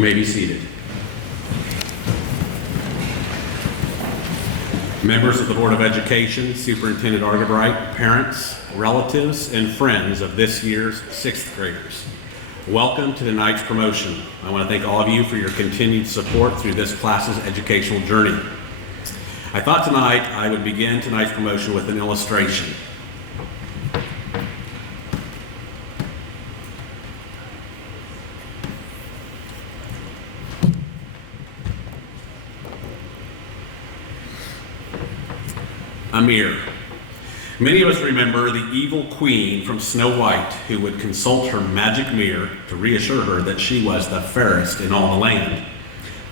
You may be seated. Members of the Board of Education, Superintendent Argabright, parents, relatives, and friends of this year's sixth graders, welcome to tonight's promotion. I want to thank all of you for your continued support through this class's educational journey. I thought tonight I would begin tonight's promotion with an illustration. A mirror. Many of us remember the evil queen from Snow White who would consult her magic mirror to reassure her that she was the fairest in all the land.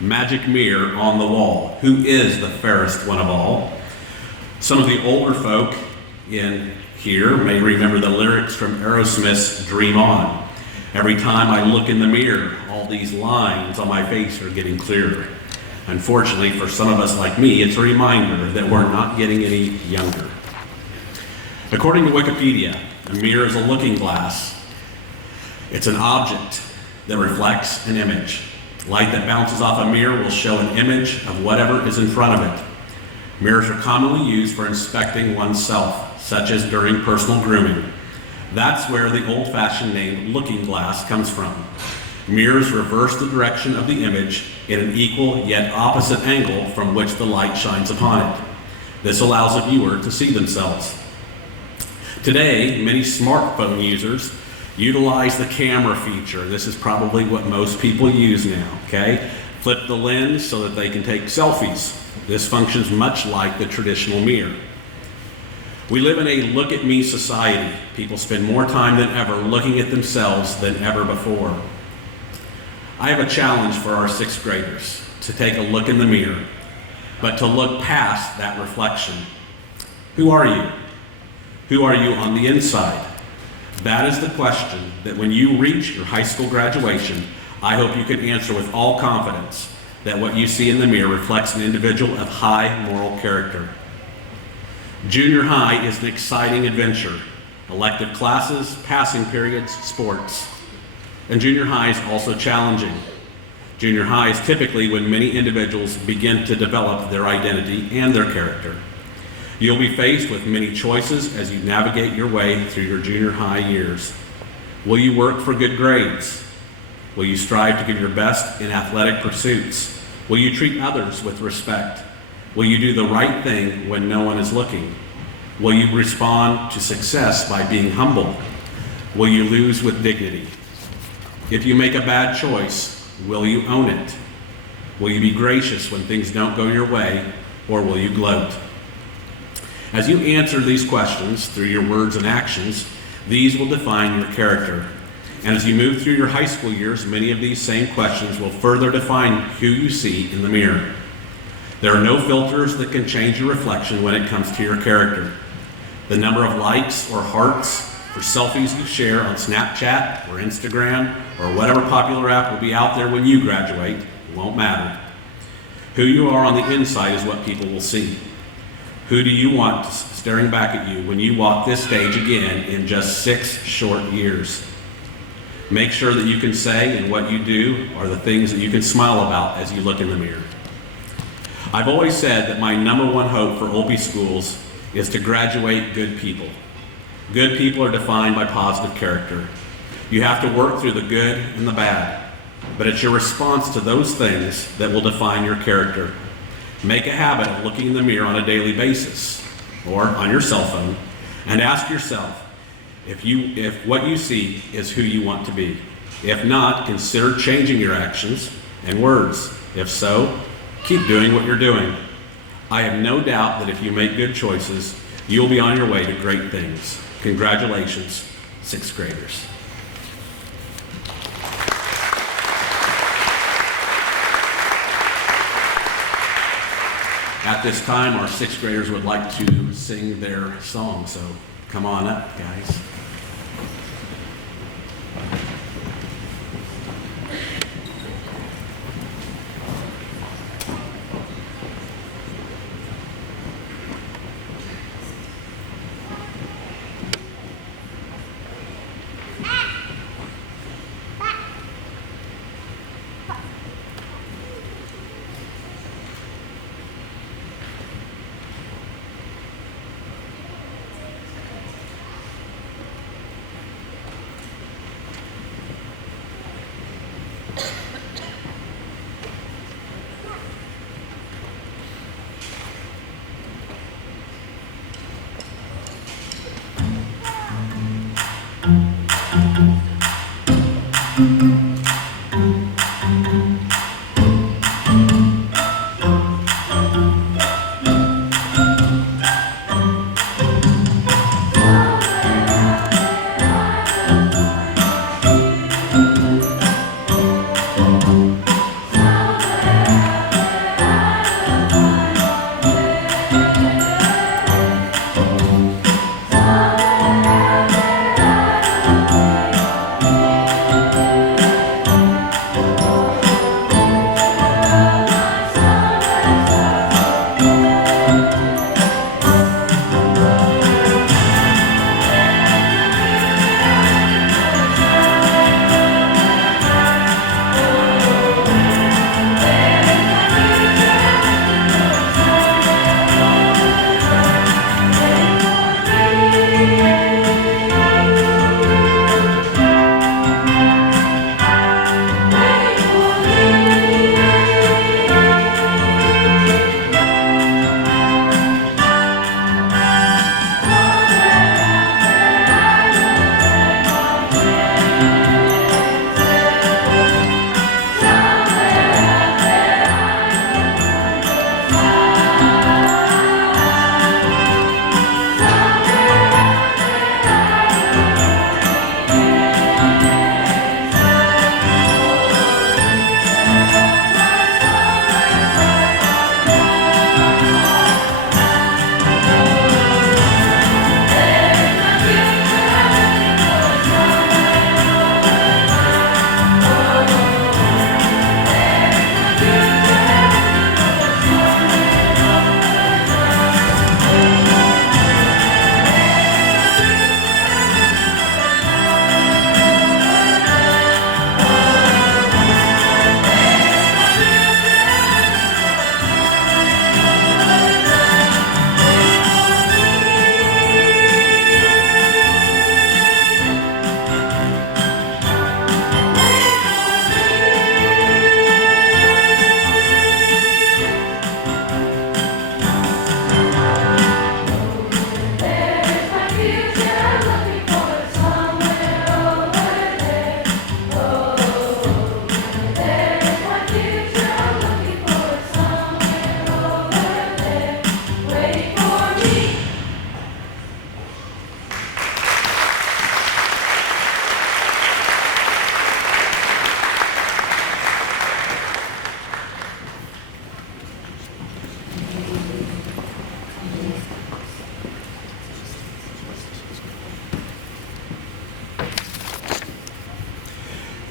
Magic mirror on the wall, who is the fairest one of all? Some of the older folk in here may remember the lyrics from Aerosmith's Dream On. Every time I look in the mirror, all these lines on my face are getting clearer. Unfortunately, for some of us like me, it's a reminder that we're not getting any younger. According to Wikipedia, a mirror is a looking glass. It's an object that reflects an image. Light that bounces off a mirror will show an image of whatever is in front of it. Mirrors are commonly used for inspecting oneself, such as during personal grooming. That's where the old-fashioned name looking glass comes from. Mirrors reverse the direction of the image in an equal yet opposite angle from which the light shines upon it. This allows a viewer to see themselves. Today, many smartphone users utilize the camera feature. This is probably what most people use now, okay? Flip the lens so that they can take selfies. This functions much like the traditional mirror. We live in a look at me society. People spend more time than ever looking at themselves than ever before. I have a challenge for our sixth graders to take a look in the mirror, but to look past that reflection. Who are you? Who are you on the inside? That is the question that when you reach your high school graduation, I hope you can answer with all confidence that what you see in the mirror reflects an individual of high moral character. Junior high is an exciting adventure. Elective classes, passing periods, sports. And junior high is also challenging. Junior high is typically when many individuals begin to develop their identity and their character. You'll be faced with many choices as you navigate your way through your junior high years. Will you work for good grades? Will you strive to give your best in athletic pursuits? Will you treat others with respect? Will you do the right thing when no one is looking? Will you respond to success by being humble? Will you lose with dignity? If you make a bad choice, will you own it? Will you be gracious when things don't go your way, or will you gloat? As you answer these questions through your words and actions, these will define your character. And as you move through your high school years, many of these same questions will further define who you see in the mirror. There are no filters that can change your reflection when it comes to your character. The number of likes or hearts for selfies you share on Snapchat or Instagram or whatever popular app will be out there when you graduate won't matter. Who you are on the inside is what people will see. Who do you want staring back at you when you walk this stage again in just 6 short years? Make sure that you can say and what you do are the things that you can smile about as you look in the mirror. I've always said that my number one hope for Olpe schools is to graduate good people. Good people are defined by positive character. You have to work through the good and the bad, but it's your response to those things that will define your character. Make a habit of looking in the mirror on a daily basis or on your cell phone and ask yourself if what you see is who you want to be. If not, consider changing your actions and words. If so, keep doing what you're doing. I have no doubt that if you make good choices, you'll be on your way to great things. Congratulations, sixth graders. At this time, our sixth graders would like to sing their song, so come on up, guys.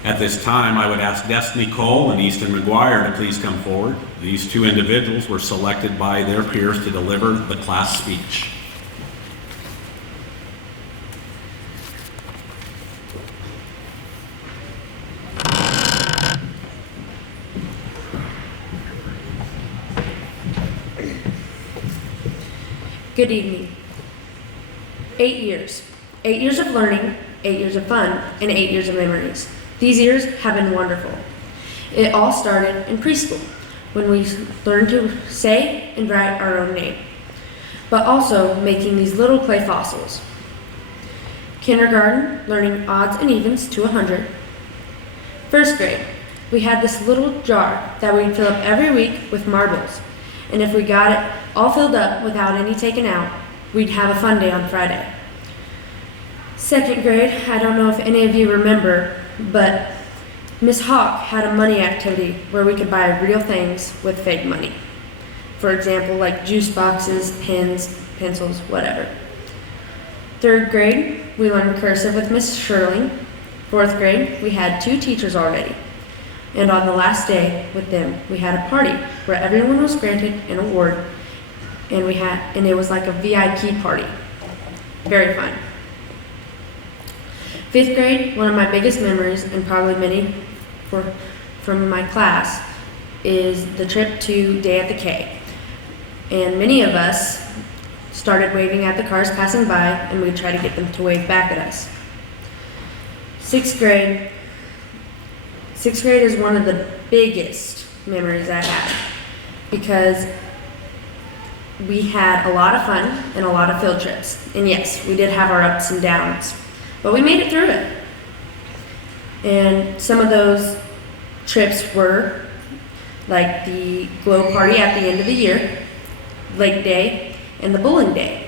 At this time, I would ask Destiny Cole and Easton McGuire to please come forward. These two individuals were selected by their peers to deliver the class speech. Good evening. 8 years. 8 years of learning, 8 years of fun, and 8 years of memories. These years have been wonderful. It all started in preschool, when we learned to say and write our own name, but also making these little clay fossils. Kindergarten, learning odds and evens to 100. First grade, we had this little jar that we'd fill up every week with marbles, and if we got it all filled up without any taken out, we'd have a fun day on Friday. Second grade, I don't know if any of you remember, but Miss Hawk had a money activity where we could buy real things with fake money. For example, like juice boxes, pens, pencils, whatever. Third grade, we learned cursive with Miss Shirley. Fourth grade, we had 2 teachers already. And on the last day with them, we had a party where everyone was granted an award, and it was like a VIP party. Very fun. Fifth grade, one of my biggest memories, and probably many from my class, is the trip to Day at the K. And many of us started waving at the cars passing by, and we'd try to get them to wave back at us. Sixth grade is one of the biggest memories I have, because we had a lot of fun and a lot of field trips. And yes, we did have our ups and downs, but we made it through it. And some of those trips were like the glow party at the end of the year, Lake Day, and the bowling day.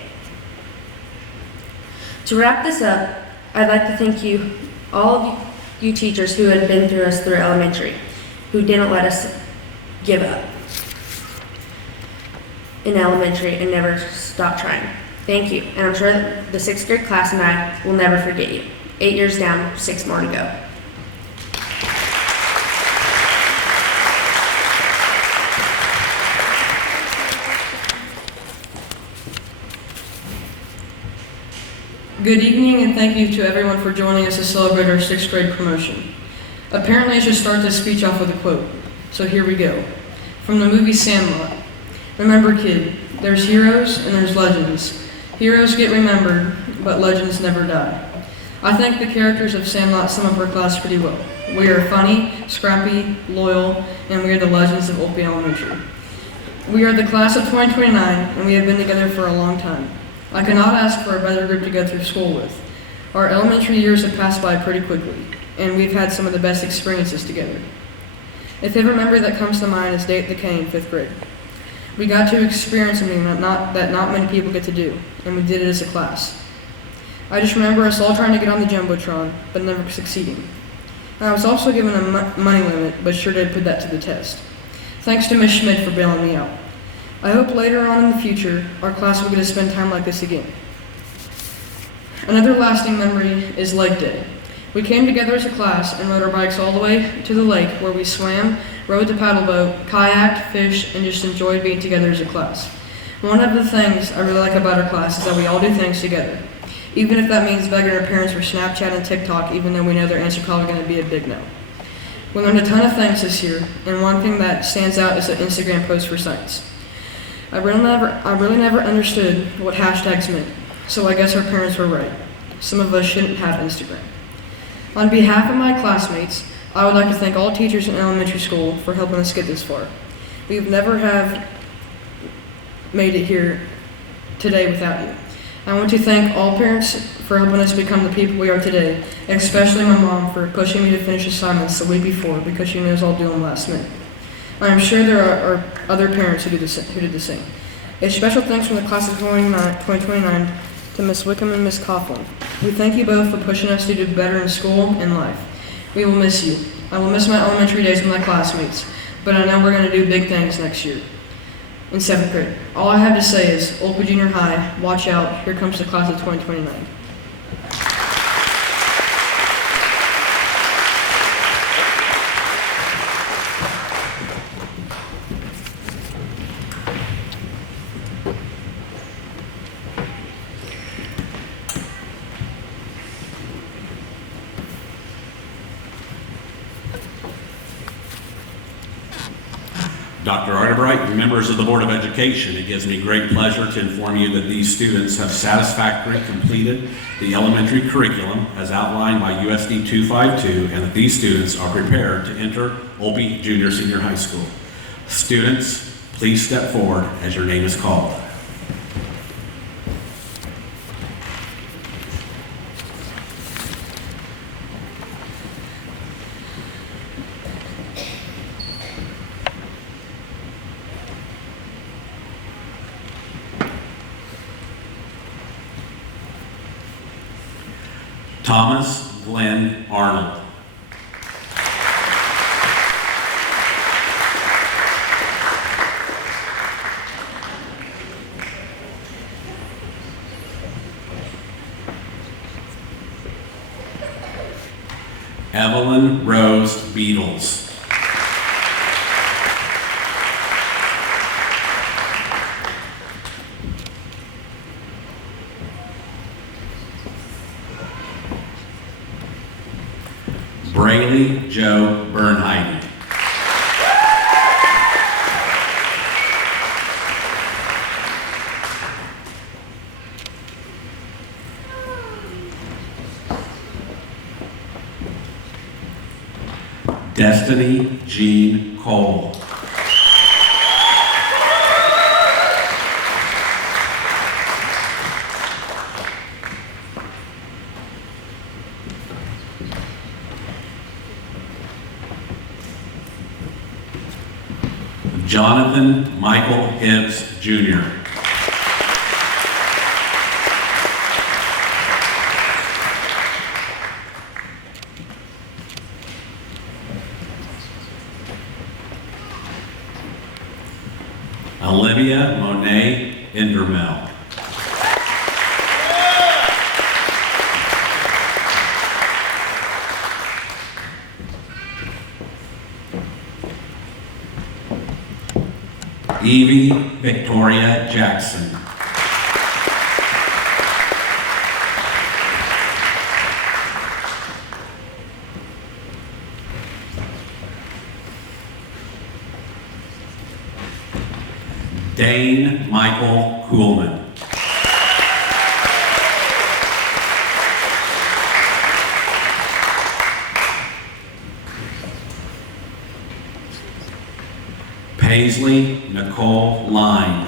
To wrap this up, I'd like to thank you, all of you teachers who had been through us through elementary, who didn't let us give up in elementary and never stop trying. Thank you, and I'm sure that the 6th grade class and I will never forget you. 8 years down, 6 more to go. Good evening, and thank you to everyone for joining us to celebrate our 6th grade promotion. Apparently I should start this speech off with a quote, so here we go. From the movie Sandlot. Remember, kid, there's heroes and there's legends. Heroes get remembered, but legends never die. I think the characters of Sandlot sum up our class pretty well. We are funny, scrappy, loyal, and we are the legends of Olpe Elementary. We are the class of 2029, and we have been together for a long time. I cannot ask for a better group to go through school with. Our elementary years have passed by pretty quickly, and we've had some of the best experiences together. A favorite memory that comes to mind is Day at the K in 5th grade. We got to experience something that not many people get to do, and we did it as a class. I just remember us all trying to get on the Jumbotron, but never succeeding. I was also given a money limit, but sure did put that to the test. Thanks to Ms. Schmidt for bailing me out. I hope later on in the future, our class will get to spend time like this again. Another lasting memory is Lake Day. We came together as a class and rode our bikes all the way to the lake, where we swam, rode the paddle boat, kayaked, fished, and just enjoyed being together as a class. One of the things I really like about our class is that we all do things together, even if that means begging our parents for Snapchat and TikTok, even though we know their answer probably going to be a big no. We learned a ton of things this year, and one thing that stands out is the Instagram post for science. I really never understood what hashtags meant, so I guess our parents were right. Some of us shouldn't have Instagram. On behalf of my classmates, I would like to thank all teachers in elementary school for helping us get this far. We would never have made it here today without you. I want to thank all parents for helping us become the people we are today, especially my mom for pushing me to finish assignments the week before because she knows I'll do them last minute. I am sure there are other parents who did the same. A special thanks from the class of 2029 to Ms. Wickham and Ms. Coughlin. We thank you both for pushing us to do better in school and life. We will miss you. I will miss my elementary days with my classmates, but I know we're going to do big things next year. In 7th grade, all I have to say is, Olpe Junior High, watch out, here comes the class of 2029. Dr. Arterbright and members of the Board of Education, it gives me great pleasure to inform you that these students have satisfactorily completed the elementary curriculum as outlined by USD 252 and that these students are prepared to enter Olpe Junior Senior High School. Students, please step forward as your name is called. Thomas Glenn Arnold. Evelyn Rose Beatles. Braylee Joe Bernheiden. Destiny Jean Cole. Jonathan Michael Hibbs, Jr. Olivia Monet Indermel. Evie Victoria Jackson. Dane Michael Kuhlman. Paisley Nicole Line.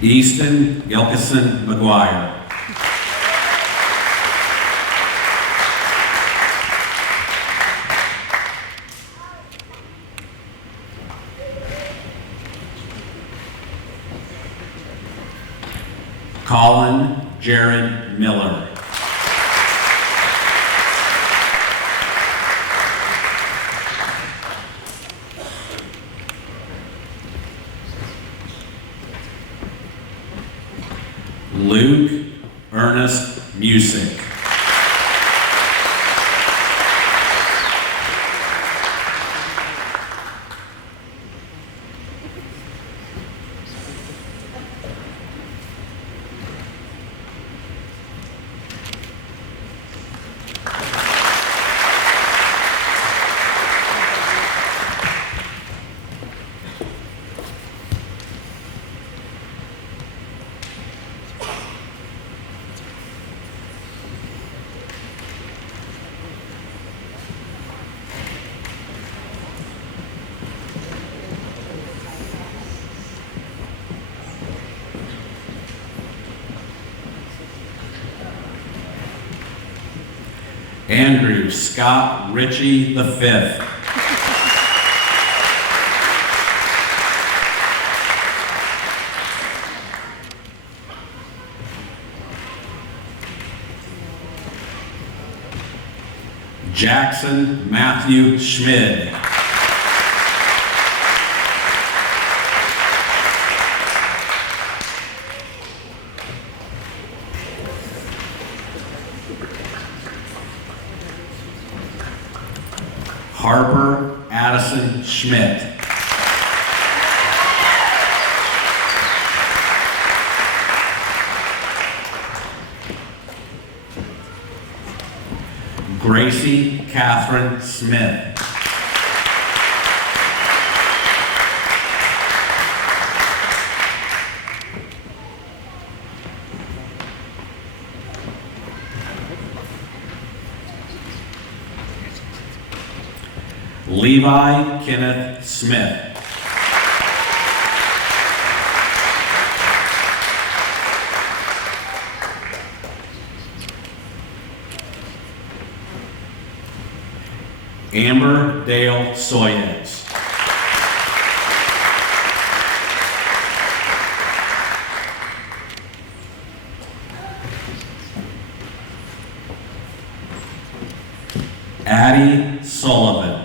Easton Gilkison McGuire. Colin Jared Miller. Luke Ernest Music. Andrew Scott Ritchie V. Jackson Matthew Schmid. Harper Addison Schmidt. Gracie Catherine Smith. Levi Kenneth Smith. Amber Dale Soyez. Addie Sullivan.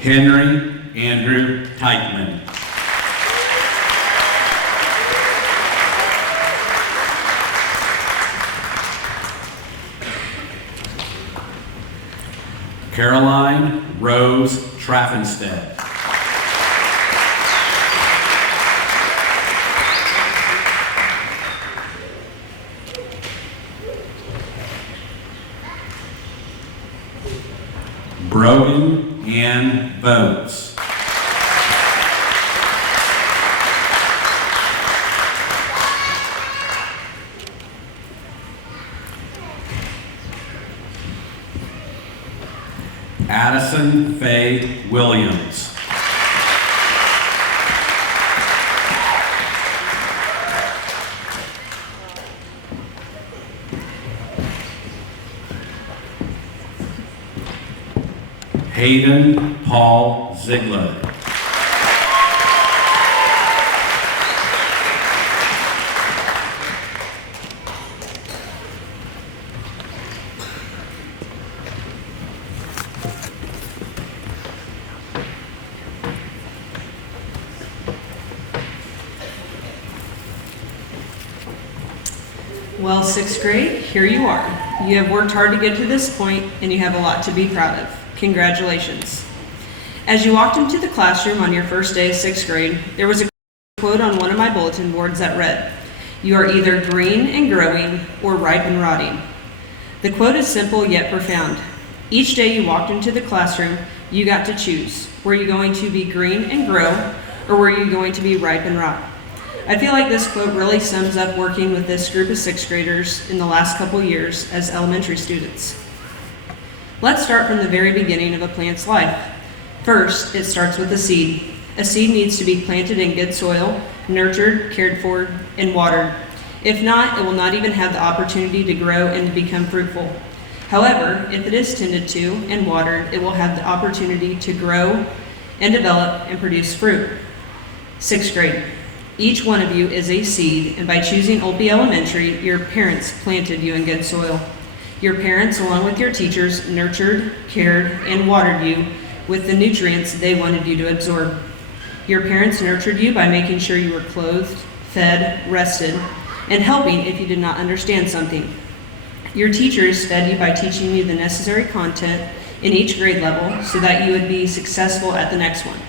Henry Andrew Teichman. Caroline Rose Traffenstedt. Brogan Ann Boats. Addison Faye Williams. Hayden Paul Ziegler. Well, sixth grade, here you are. You have worked hard to get to this point, and you have a lot to be proud of. Congratulations. As you walked into the classroom on your first day of sixth grade, there was a quote on one of my bulletin boards that read, "You are either green and growing or ripe and rotting." The quote is simple yet profound. Each day you walked into the classroom, you got to choose. Were you going to be green and grow, or were you going to be ripe and rot? I feel like this quote really sums up working with this group of sixth graders in the last couple years as elementary students. Let's start from the very beginning of a plant's life. First, it starts with a seed. A seed needs to be planted in good soil, nurtured, cared for, and watered. If not, it will not even have the opportunity to grow and to become fruitful. However, if it is tended to and watered, it will have the opportunity to grow and develop and produce fruit. Sixth grade. Each one of you is a seed, and by choosing Olpe Elementary, your parents planted you in good soil. Your parents, along with your teachers, nurtured, cared, and watered you with the nutrients they wanted you to absorb. Your parents nurtured you by making sure you were clothed, fed, rested, and helping if you did not understand something. Your teachers fed you by teaching you the necessary content in each grade level so that you would be successful at the next one.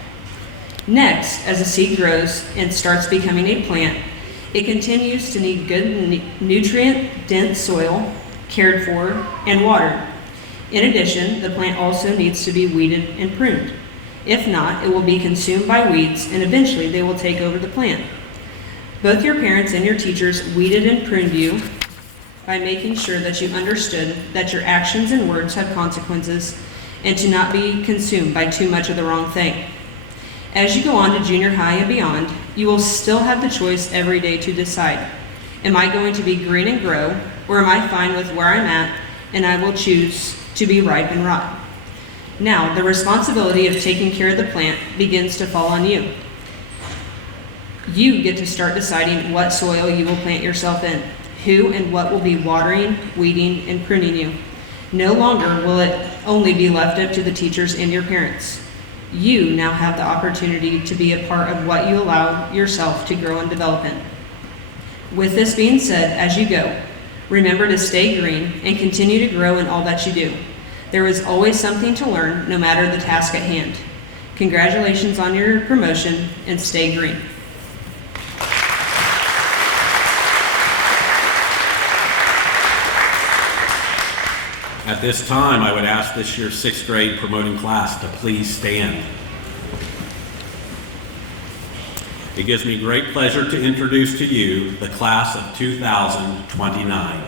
Next, as a seed grows and starts becoming a plant, it continues to need good nutrient-dense soil, cared for, and watered. In addition, the plant also needs to be weeded and pruned. If not, it will be consumed by weeds and eventually they will take over the plant. Both your parents and your teachers weeded and pruned you by making sure that you understood that your actions and words have consequences and to not be consumed by too much of the wrong thing. As you go on to junior high and beyond, you will still have the choice every day to decide, am I going to be green and grow, or am I fine with where I'm at and I will choose to be ripe and rot? Now, the responsibility of taking care of the plant begins to fall on you. You get to start deciding what soil you will plant yourself in, who and what will be watering, weeding, and pruning you. No longer will it only be left up to the teachers and your parents. You now have the opportunity to be a part of what you allow yourself to grow and develop in. With this being said, as you go, remember to stay green and continue to grow in all that you do. There is always something to learn, no matter the task at hand. Congratulations on your promotion, and stay green. At this time, I would ask this year's 6th grade promoting class to please stand. It gives me great pleasure to introduce to you the class of 2029.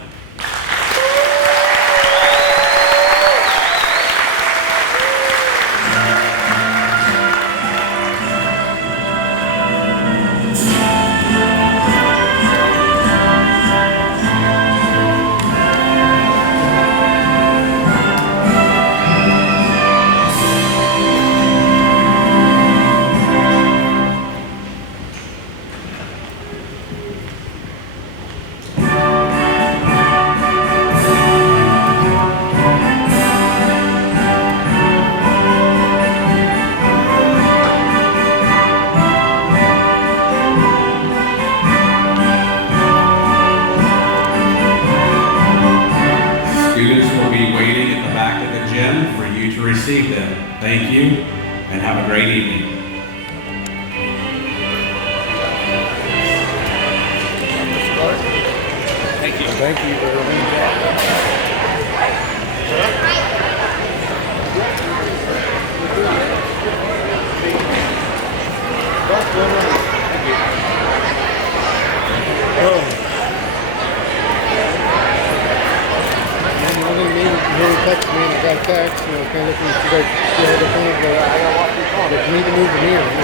Students will be waiting at the back of the gym for you to receive them. Thank you, and have a great evening. Thank you very much. Text me and I got a text, kind of looking at you guys, see how they're playing, but I need to move the mirror.